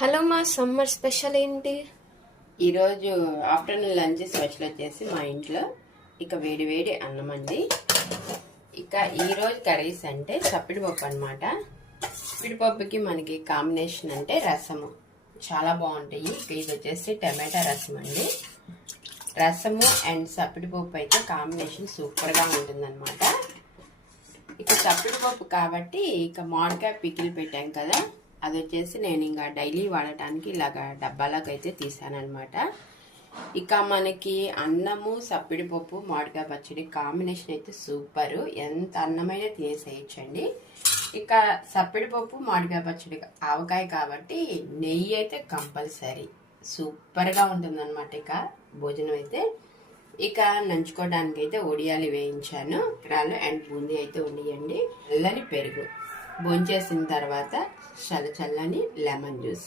Hello మా summer special ఏంటి? ఈరోజు ఆఫ్టర్నూన్ లంచ్ స్పెషల్ వచ్చేసి మా ఇంట్లో ఇక వేడి వేడి అన్నం అండి. ఇక ఈరోజు కర్రీస్ అంటే చప్పిడిపప్పు అనమాట. చప్పిడిపప్పుకి మనకి కాంబినేషన్ అంటే రసము చాలా బాగుంటాయి. ఇక ఇది వచ్చేసి టమాటా రసం అండి. రసము అండ్ చప్పిడిపప్పు అయితే కాంబినేషన్ సూపర్గా ఉంటుందన్నమాట. ఇక చప్పిడిపప్పు కాబట్టి ఇక మామిడికాయ పికిల్ పెట్టాం కదా, అది వచ్చేసి నేను ఇంకా డైలీ వాడటానికి ఇలాగా డబ్బాలకు అయితే తీసానమాట. ఇక మనకి అన్నము చప్పిడిపప్పు మామిడికాయ పచ్చడి కాంబినేషన్ అయితే సూపరు. ఎంత అన్నమైన తినేసేయచ్చండి. ఇక చప్పిడిపప్పు మామిడికాయ పచ్చడి ఆవకాయ కాబట్టి నెయ్యి అయితే కంపల్సరీ సూపర్గా ఉంటుందన్నమాట. ఇక భోజనం అయితే ఇక నంచుకోవడానికి అయితే ఒడియాలు వేయించాను. రాళ్ళు అండ్ బూందీ అయితే ఉండియండి. చల్లని పెరుగు భోంచేసిన తర్వాత చల్లని లెమన్ జ్యూస్.